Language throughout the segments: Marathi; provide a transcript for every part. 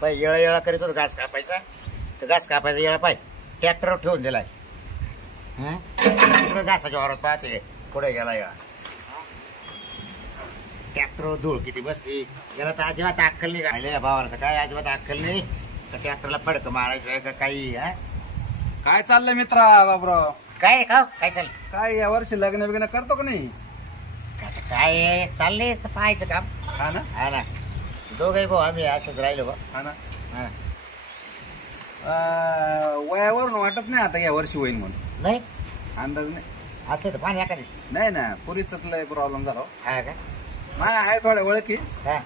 पाय येळा येळा करीत होता घास कापायचा, तर घास कापायचा येळा पाय ट्रॅक्टरवर ठेवून दिलाय. तिकडे घासाच्या वावरात पाहते पुढे गेला येळा. ट्रॅक्टरवर धूळ किती बसली. याला तर अजिबात अक्कल नाही राहिले भावाला, तर काय अजिबात अक्कल नाही. तर ट्रॅक्टरला फडक मारायचं का काही. काय चाललंय मित्रा बाबराव? काय का काय चाललं? काय या वर्षी लग्न बिग्न करतो का नाही? काय चाललंय तर पाहायचं काम. हा ना. हा ना, दोघही भाऊ आम्ही असंच राहिलो बा. हा ना. हा. वयावरून वाटत नाही आता या वर्षी होईल म्हणून. नाही अंदाज नाही. असले तर पाणी एखादी. नाही ना, पुरीच लय प्रॉब्लेम झाला. हा का? माय आहे थोड्या ओळखी. हा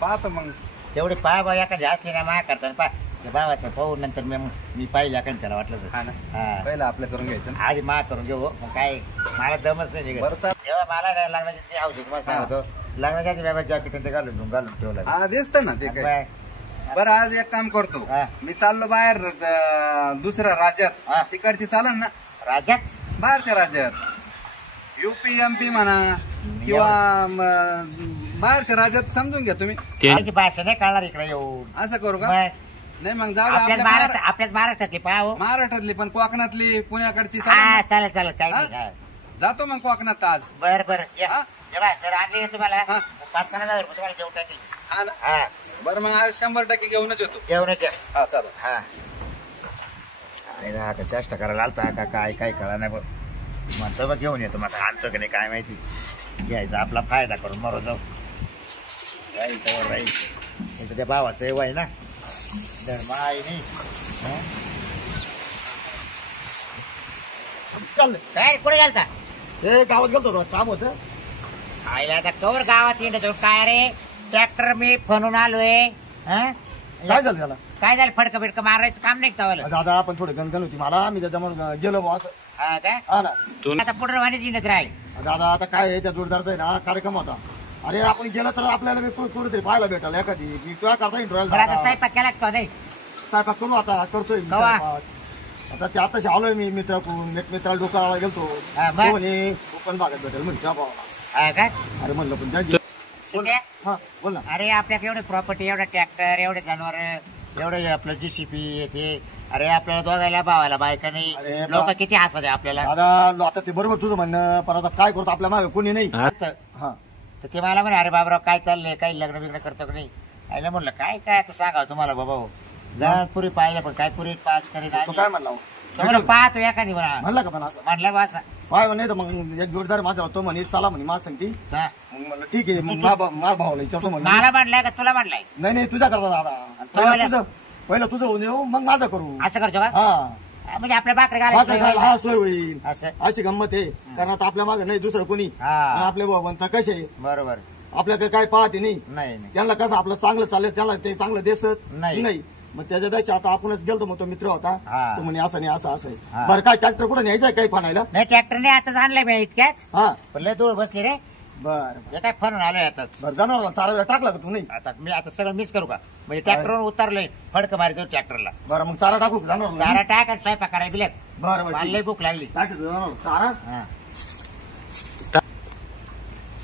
पाहतो मग. तेवढी पाय बा एखादी असली ना मा करता पा भावाचं पाहू नंतर मी पाहिलं एखादी त्याला वाटलं. हा ना. हा पहिलं आपलं करून घ्यायचं. आधी मा करून घेऊ. मग काय मला दमच नाही निघत. बरं चाल. तेव्हा मला नाही लग्नाची ते औषध तुम्हाला सांगतो. लग्नाच्या आधी बाबा जॅकेट ते घालून ठेवलं. हा दिसत ना ते काय. बाय. बरं आज एक काम करतो. हा. मी चाललो बाहेर दुसऱ्या हा. राज्यात. तिकडची चालन ना? राज्यात बाहेरच्या राज्यात, UP MP म्हणा किंवा बाहेरच्या राज्यात समजून घ्या तुम्ही. त्याची भाषा नाही कळणार इकडे येऊन. असं करू का? बाय. नाही मग जाऊ दे. आपल्याच महाराष्ट्रातली पाहू. महाराष्ट्रातली पण कोकणातली पुण्याकडची हा चालेल ना? चालेल चालेल काही हा? नाही. जातो मग कोकणात आज. बर बर हा? तर आणली ना तुम्हाला हा. 5,000 रुपये तुम्हाला जेवण टाकेल. हा ना. हा बरं मग आज 100% घेऊनच येतो. जेवणाच्या. हा चालेल. हा आता चेष्टा करायला आलता का काय काय कळा नाही बघ. म्हणतो बघ घेऊन येतो. मग आणतो की नाही काय माहिती. घ्यायचा आपला फायदा करून मरो जाऊ. राहील तर राहील. इथं त्या भावाचं वय ना धर्म आहे नाही. चाललंय काय कुठे घालता? हे गावात गेलतो काम होतं. आईला आता कवर गावात येतो काय रे. ट्रॅक्टर मी फणून आलोय. काय झालं त्याला? काय झालं? फडकं बिडकं मारायचं काम नाही का? दादा पण थोडी गणगण होती मला. मी त्याच्यामुळे गेलो बा असं. हा काय? हा ना. आता पुढे वाणी जिनत राहील. दादा आता काय आहे त्या जोडदारचा आहे ना कार्यक्रम होता. अरे आपण गेलं तर आपल्याला कुठेतरी पाहायला भेटाल एखादी. मी तुला करता येईल बरं आता स्वयंपाक केला का नाही? स्वयंपाक करू आता करतोय मी कवा? स्वयंपाक. आता ते आताशी आलोय मी मित्राकडून. एक मित्राला डोकाला गेलतो. हा, मग? म्हणे कोकण भागात भेटेल म्हणजे त्या भावाला. हा काय? अरे म्हणलं पण त्या शिट्या? हा बोल ना. अरे आपल्याकडे एवढे प्रॉपर्टी, एवढे ट्रॅक्टर, एवढे जनावर, एवढे आपलं JCB येते. अरे आपल्याला दोघायला भावायला बायका नाही. अरे लोक किती हसत आपल्याला. दादा आता ते बरोबर तुझं म्हणणं. पण आता काय करतो आपल्या मागे कोणी नाही. हा तर ते मला म्हणे अरे बाबराव काय चाललंय, काही लग्न बिग्न करतो का नाही? आईला म्हणलं काय काय आता सांगा तुम्हाला बाबा. जा पुरी पाहिलं पण काय पुरी पास करीत तो काय म्हणला हो? पाहतो एखादी म्हणा. म्हणला का पण असं म्हणलं बस. पाय नाही तर मग एक जोडदार माझा होतो म्हणे चला म्हणे माझ सांगती. हा. मग म्हणलं ठीक आहे. मग माझ्या भावाला विचारतो म्हणे. मला म्हणलाय का तुला म्हणलाय? नाही तुझा करता दादा. पहिलं तुझं होऊन येऊ मग माझं करू. असं करतो का? हा म्हणजे आपल्या भाकरी भाकरी घालायचं. हा सोय होईल. असं अशी गंमत आहे. कारण आता आपल्या मागे नाही दुसरं कोणी. हा. आणि आपले भाऊ म्हणता कसे बरोबर. आपल्याकडे काय पाहते नाही. नाही त्यांना कसं आपलं चांगलं चाललं त्याला ते चांगलं दिसत नाही. नाही. मग त्याच्यापेक्षा आता आपणच गेलतो मग तो मित्र होता. हा. तो म्हणे असं नाही असं असं हा. आहे. बरं काय ट्रॅक्टर कुठं न्यायचंय काही फाणायला? नाही ट्रॅक्टरने आताच आणलंय मी इतक्यात. हा पण लय धूळ बसली रे. बरं हे काय फरून आलोय आताच. बरं जनावराला चारायला टाकला का तू? नाही आता मी आता सगळं मिस करू का? म्हणजे ट्रॅक्टरवर उतरलोय फडकं मारितो ट्रॅक्टरला. बरं मग चारा टाकू का जनावराला? चारा टाक आणि स्वयंपाक करायला बिलक. बरं मला लय बरं भूक लागली. टाकतो जनावर चारा. हा.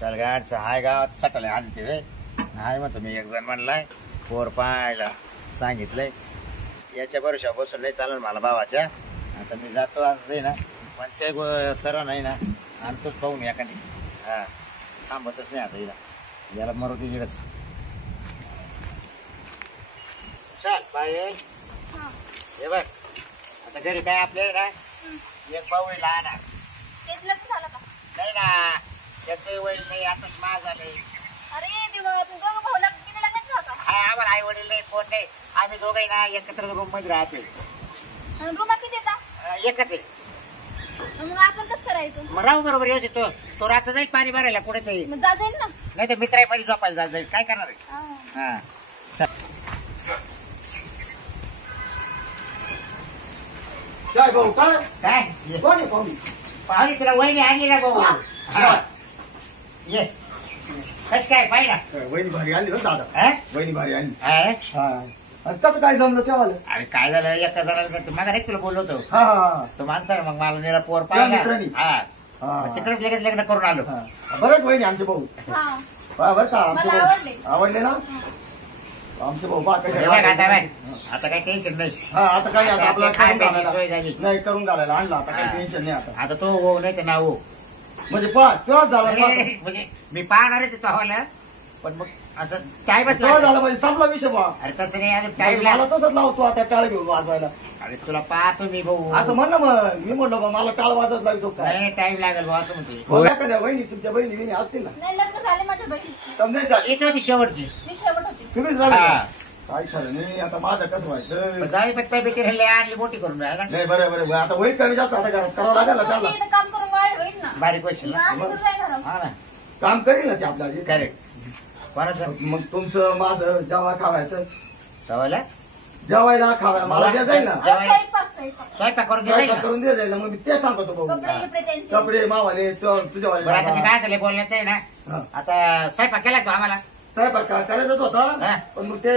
चल गाडचं हाय गावात सटले आणते वे. हाय म्हणतो मी एक जण म्हणलाय पोर पाहायला सांगितलंय. याच्या भरोशा बसून नाही चालेल मला भावाच्या. आता मी जातो आज ना पण ते तर नाही ना आणतोच पाहून एखादी. हा थांबतच नाही आता हिला. याला मरुती जिडच. चल बाहेर हे बघ आता घरी काय आपल्याला ना एक पाऊल लहान नाही ना. त्याचंही वय नाही आताच मा झाले. अरे देवा तू दोघं भाऊ किती लग्नात राहता? हा आम्हाला आई वडील नाही कोण नाही. आम्ही दोघे ना एकत्र रूम मध्ये राहतोय. रुमा किती येतात? एकच आहे. मग आपण कसं करायचं? मग राहू बरोबर येऊ तो. तो रात्र जाईल पाणी भरायला कुठे तरी. मग जा जाईल ना. नाही तर मित्रामध्ये झोपायला जाईल. काय करणार आहे? हा. हा चल. काय भाऊ काय काय कोण आहे पाहुणे? पाहुणे तुला वहिनी आणली ना भाऊ. हा. ये कस काय पाहिला? वहिनी भारी आली ना दादा. हा? वहिनी भारी आली. हा? हा आणि कसं काय जमलं तेव्हा? अरे काय झालं एका जणाला मग नाही तुला बोललो होतो. हा हा तो माणसाने मग मला निरा पोर त्या पाहिला. मित्रांनी? हा हा तिकडेच लगेच लग्न करून आलो. बरंच वहिनी आमचे भाऊ. हा. बरं का आमचे मला भाऊ आवडले. आवडले ना. आमचे भाऊ बा कसे हे बघ आता बघ, आता काही टेन्शन नाही. हा आता काय आता आता आपल्याला काय करून प्यायची सोय घालायला झाली. नाही करून घालायला आणला आता काही हा. टेन्शन नाही आता आता तो हो नाही तर ना हो. म्हणजे पहा तेव्हा झाला अरे, म्हणजे मी पाहणारच तो हवाला, पण मग असं टाईमच तेव्हा लागला. झालं म्हणजे संपला विषय बा अरे तसं नाही, अजून टाईम मला लागला. तसंच लावतो आता टाळ घेऊन वाजवायला अरे तुला पाहतो मी भाऊ. असं म्हण ना मग मी म्हणलं बा मला टाळ वाजत लागतो काय नाही टाईम लागेल भाऊ असं म्हणते. हो एखाद्या बहिणी तुमच्या बहिणी बिणी असतील ना नाही लग्न झाले माझ्या बहिणीचे. समजायचं येत होती शेवटची. मी शेवट होती. तुम्हीच झालं हा. का? काय खरं नाही आता माझं कसं व्हायचं जाऊ पण तब्येती राहिली आणली मोठी करून राहिला. नाही बरं बरं आता होईल कमी जास्त आता करावं लागेल ना मग त्याला मी इथं काम करून वाढ होईल ना. बारीक पैसे मग आम्ही कुठं राहणार आहोत? हा ना काम करेल ना ते आपल्याला करेक्ट. कोणाचं मग तुमचं माझं जेव्हा खावायचं सवाला जेवायला खावायला मला द्या जाईल ना जेवायला- स्वयंपाक. स्वयंपाक करून देता येईल स्वयंपाक ना? करून द्या जाईल ना मग मी ते सांगतो भाऊ कपडे गिपडे त्यांचे. कपडे मावाले तुझ्या बरं आता मी वाले काय झालं बोलण्याचं आहे ना, हा. आता स्वयंपाक केला तो आम्हाला. स्वयंपाक करायचाच हा. होता पण मग ते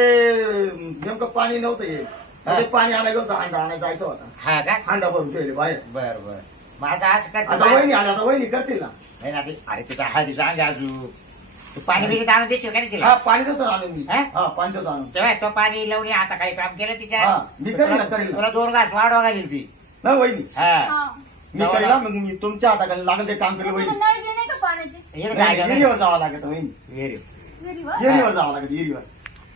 नेमकं पाणी नव्हतं हे हा. ते पाणी आणायला होतं हांडा आणायला जायचं होता हा का? हांडा भरून ठेवले बाहेर बर बर. माझं असं काय आता वहिनी आल्या आता वहिनी करतील ना नाही ना ते- अरे तिचा हळदीचा अंग अजून तू पाणी बिणी आणून देशील का नाही तिला? हा पाणी देतो ना आणून मी हा? हा पाणी देतो आणून तेव्हा तो पाणी लावून आता काही काम केलं तिच्या हा, मी करीन ना, करीन ना. तुला 2 घास वाढवा घालील ती. ना वहिनी हा हा. मी करीन ना, मग मी तुमच्या हाताखाली लागेल ते काम केलं मग वहिनी तिथं नळ गिळ नाही का पाण्याचे? इकडे नाही, जायचं नाही. विहिरीवर जावं लागत वहिनी विहिरी. विहिरीवर? विहिरीवर जावं लागत विहिरीवर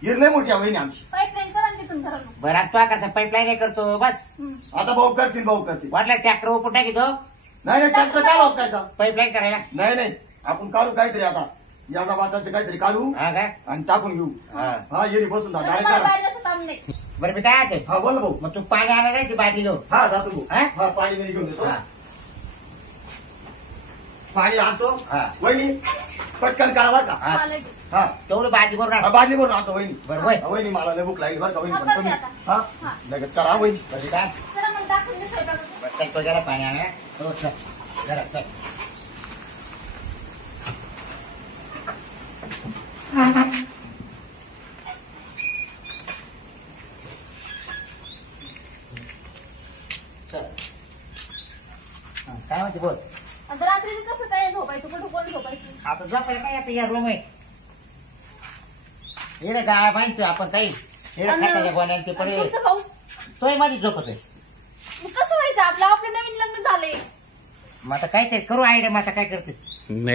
विहीर नाही मोठी आहे वहिनी आमची पाईपलाईन करा ना तिथून घराला. बरं आता तू करता पाईपलाईन करतो बस. हम्म. आता भाऊ करतील वाटलं ट्रॅक्टर ओपून टाकीतो नाही नाही ट्रॅक्टर काय लावतायचा पाईपलाईन करायला. नाही नाही आपण काढू काहीतरी आता याचा बाटाचं काहीतरी काढू हा काय? आणि टाकून घेऊ हा. हा येरी बसून जा मला डायरेक्ट बाहेर जायचं काम नाही. बरं मी काय आहे हा बोल भाऊ मग तू पाणी आणायला जायची बाटली घेऊन. हा जातो भाऊ हा? हा पाणी बिणी घेऊन येतो हा. पाणी आणतो हा. वहिनी पटकन करा बरं का हा. मला घे. हा तेवढं भाजी बरोबर हा, बादली भरून आणतो वहिनी बरं वय. हा, वहिनी मला लय भूक लागली बरं का वहिनी हा, पण करते तुम्ही आता. हा हा. लगेच करा हा, वहिनी बरं काय चला मग दाखवून दे स्वयंपाक. बरं चल तो जरा पाणी आणा. हो चल जरा चल. चल. हा, काय म्हणते बोल. आता रात्रीचं कसं काय झोपायचं? कुठं कोण झोपायचं? आता झोपायला काय आता या रूम आहे इकडे काय बांधतो आपण काही इकडे आणि- खाटाच्या गोण्यात ते आणि पडे तुमचं भाऊ? तोय माझी झोपत आहे. मग कसं व्हायचं? आपलं नवीन लग्न झालंय. मग आता काहीतरी करू आयडिया. मग आता काय करते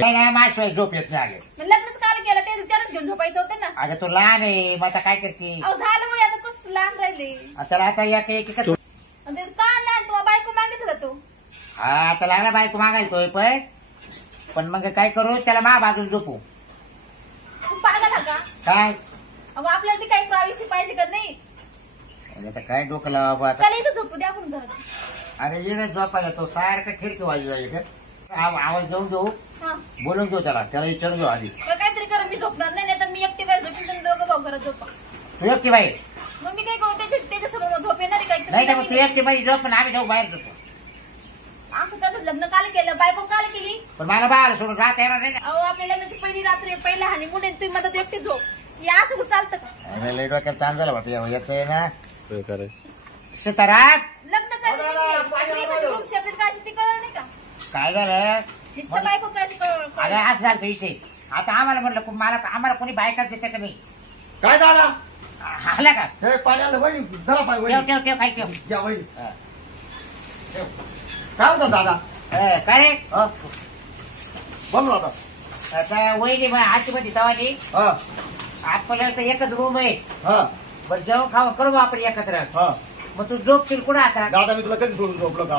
काय नाही माझ्याशिवाय झोप येत नाही. आले मग लग्नच काल केलं ते त्यालाच घेऊन झोपायचं होतं ना. आता तू लहान आहे मग आता काय करते अहो झालं वय आता कसं लहान राहिले. आता आता या की कसं आणि ते का लहान? तुम्हाला बायको मागितलं का तो? हा आता लागला बायको मागायचोय पण मग काय करू त्याला मा बाजून झोपू तू पागल हा का? काय अहो आपल्याला ती काही प्रायव्हसी पाहिजे का नाही? आता काय डोकं लावा आता. त्याला इथं झोपू द्या आपण घरात. अरे येणं झोपायला तो सारखं खिडकी वाजू जाईल आवाज देऊन घेऊ हा. बोलून घेऊ त्याला विचारून घेऊ आधी. मग काहीतरी करा, मी झोपणार नाही तर मी एकटी बाहेर झोपेन. तुम्ही दोघं भाऊ घरात झोपा. तू एकटी बाई मग मी काय करू? त्याच्यासमोर झोप येणार आहे नाही तर मग तू काहीतरी? एकटी बाई झोप पण आम्ही जाऊ बाहेर झोपू. असं कसं लग्न काल केलं? बायको काल केली? पण मला बाहेर सोडून राहता येणार नाही ना. अहो आपल्या लग्नाची पहिली रात्र आहे, पहिला हानी मुळे तुम्ही म्हणता तू एकटी झोप. हे असं कुठं चालतं का? अरे लई डोक्याला ताण झाला वाटतं याचं आहे ना सीताराम. लग्न करायचं रूम सेपरेट काढायची ती कळलं नाही का? काय झालं नुसतं बायको करायची अरे असं झालं तो विषय. आता आम्हाला म्हटलं मला आम्हाला कोणी बायकाच देते का नाही. काय झाला आला का हे पाणी आलं वहिनी जरा पाय ठेव वहिनी ठेव ठेव काय ठेव या वहिनी हा. काय होतं दादा काय रे हा बोल ना आता आता वहिनी आशीमध्ये तवाली हा आपल्याला तर एकच रूम आहे. हा बरं जेवण खावं करू आपण एकत्र. हा मग तू झोपशील कुठं आता दादा मी तुला कधी सोडून झोपलो का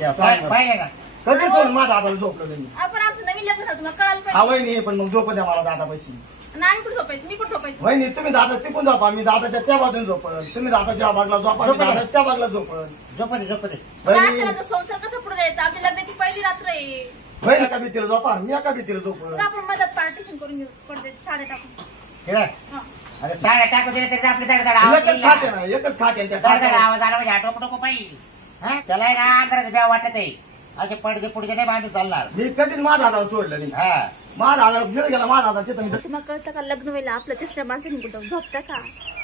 पाहिजे ना कधी सोडून माझा दादाला झोपलो त्यांनी आपण आमचं नवीन लग्न झालं तुम्हाला कळायला हा पाहिजे. वहिनी पण मग झोप द्या मला दादा पैसे आणि आम्ही कुठं झोपायचं? मी कुठं झोपायचं? वहिनी तुम्ही दादा तिकून झोपा मी दादाच्या त्या बाजून झोपल तुम्ही दादाच्या बाजूला झोपा मी दादा त्या बाजूला झोपल झोपते झोपते. वहिनी अशाला तर संसार कसं पुढे जायचं? आपली लग्नाची पहिली रात्र आहे. वहिनी एका भीतीला झोपा मी एका भीतीला झोपल मग आपण मदत पार्टिशन करून घेऊ पडते साड्या टाकून. ठेवा हा. अरे साड्या टाकू दिले तरी आपले धड एकच खाते आवाज ना एकच खाते त्या धड खात्यावर. आवाज आला म्हणजे आटोप नको पाहिजे. हा त्याला आहे ना अंधाराचं ब्या वाटत आहे. असे पडदे पुढचे नाही बांधून चालणार. मी कधीच माझा दादाला सोडलं नाही हा माझा दादा गिळ गेला माझा दादा तिथं तुम्हाला कळतं का लग्न व्हायला आपलं तिसऱ्या माणसाने कुठं झोपता का?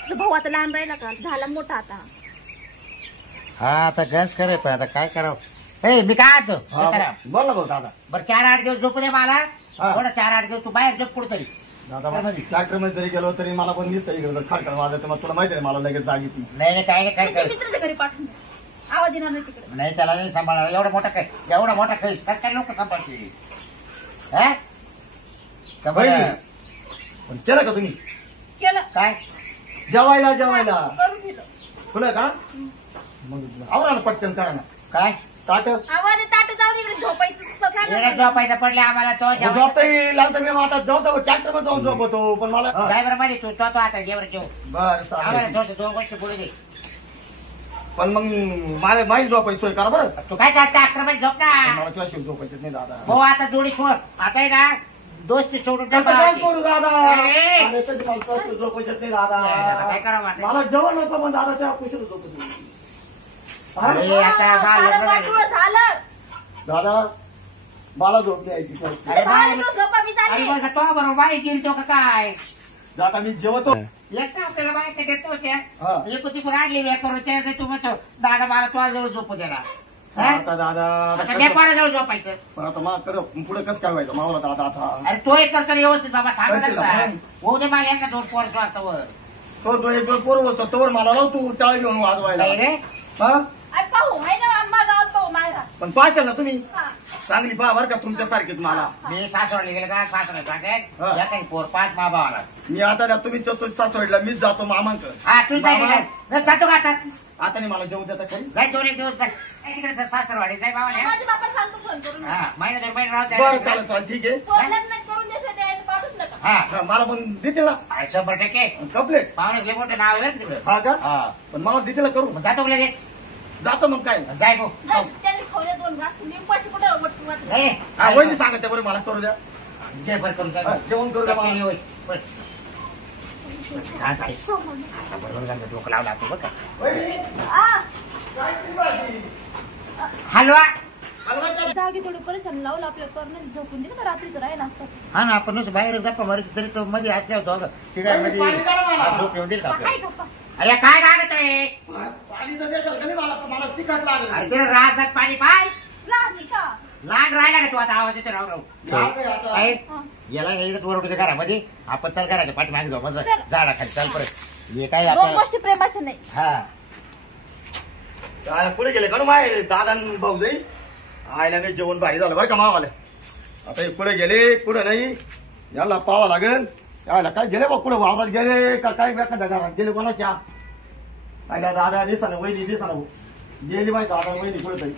तुझा भाऊ आता लहान राहिला का? झाला मोठा आता. हा आता गॅस करे पण आता काय करावं. ए मी काय हा, बोल ना भाऊ दादा बरं 4-8 दिवस झोपू दे मला. हा. थोडं 4-8 दिवस तू बाहेर झोप कुठतरी. दादा ट्रॅक्टर मध्ये जरी गेलो तरी मला पण दिसतं इकडे खडखड वाजत मग तुला माहिती आहे मला लगेच जाग येते. नाही काय नाही काय तुमच्या कर मित्राच्या घरी पाठवून द्या. आवाज येणार नाही तिकडे. नाही त्याला नाही सांभाळणार एवढा मोठा काही काय लोक सांभाळते हा? बहिणी, पण केलं का तुम्ही केलं काय जेवायला करून दिलं. खुलं का मग आवरा ना पटकन करा ना काय ताट आवाज ताट जाऊ दे इकडे झोपायचं येण्यात सांगा. झोपायचं पडले आम्हाला तो झोपता येईल आता मी आता जाऊ ट्रॅक्टर मध्ये जाऊन झोपतो पण मला ड्रायव्हर मध्ये तू तो आता जेवण जेव बरं आम्हाला चालेल दोन गोष्टी पुढे दे. पण मग मला माहीत झोपायची सोय करा बरं. तू काय करता अकरा मध्ये झोप ना मला तुझ्या शिव झोपायचं नाही दादा. हो आता जोडी सोड आता आहे ना दोस्ती सोडून कसं काय झोपायची. करू दादा अरे. अरे, कधी मला तुझ्या झोपायचं नाही दादा. काय करावं आता? मला जेवण नव्हतं पण दादा त्या कुशीला झोपत अरे आता सारं झालं वाटोळं झालं. दादा मला झोप द्यायची अरे बाहेर बाई. घेऊन झोपा मी अरे चालले. बघा तो बरोबर बाई जिरतो का काय दादा मी जेवतो एक तर आपल्याला बायका देतो होत्या हा. एक होती पण आणली व्या करून तू म्हणतो दादा मला तुझ्या जवळ झोपू देणार हा? आता दादा आता नेपाळा जवळ झोपायचं पण आता मला खरं पुढे कसं काय व्हायचं मला दादा आता अरे तो एक करतो व्यवस्थित बाबा पैसे थांबा लावून. होऊ दे मला यांना दोन पोर स्वार्थवर तो एक पोर होता तोवर मला लाव तू टाळ घेऊन वाजवायला नाही रे हा अरे पाहू आहे ना आम्हा गावात पाहू मायरा. पण पाशाल ना तुम्ही हा. चांगली पहा बरं का तुमच्यासारखीच मला. मी सासवडला गेले का सासवडला हा. सांगेल या काही पोर पाच मा भावाला मी आता ना तुम्ही सासवडला मीच जातो मामांक हा तू जाय बाबा. जातो का आता आता नाही मला जेवू देता काही जाय दोन एक दिवस जाय तिकडे सासरवाडी जाय बाबा माझ्या बापाला सांगतो फोन करून. हा महिना दोन महिने राहू बरं द्या. चालेल चालेल ठीक आहे फोन लग्न करून देशात यायला पाठवूच नका. हा हा, मला पण देतील ना अरे 100% कंप्लेट पाहुणे मोठे नाव आहे तिकडे हा का हा पण मला देतील करू मग जातो का लगेच जातो मग काय जाय भाऊ नाही, त्यांनी खावले 2 घास. मी उपाशी कुठे वाटत. नाही हा वहिनी सांगा त्या बरं मला करू द्या जय भर करून हा, जेवण करू द्या मला. डोकं लावला तू बघ वहिनी, आ, काय ती भाजी? हलवा हलवा करा. जागी थोडी परेशान लावलं आपल्या करणं झोपून दिलं तर रात्रीचं राहिला असतं. हा ना आपण बाहेर गप्पा मारू तरी तो मध्ये असल्या होतो तिघांमध्ये पाणी करा मला. झोप येऊन देईल का काय आपल्याला? गप्पा? अरे काय लागत आहे पाणी तर देशाल का नाही मला तिखट लागेल अरे तिला राजदात पाणी पाय लहान आहे का? लहान राहिला का तू आता आवाज येतो राव राव असं आहे आता. आहे? हा. याला इकडे वर होते घरामध्ये आपण चल घराच्या पाठी मागे जाऊ मग चल. झाडा खाली चल परत हे काय 2 आपल्याला गोष्टी प्रेमाच्या नाही. हा काय पुढे गेले का माय दादा न भाऊ जाई आयला नाही जेवण भारी झालं बरं का मावाले आता हे पुढे गेले पुढे नाही याला पावा लागेल यायला काय गेले बा पुढे वावरात गेले का काय एखाद्या घरात गेले कोणाच्या आयला दादा दिसा ना वहिनी दिसा ना गेली माहिती दादा वहिनी पुढे तरी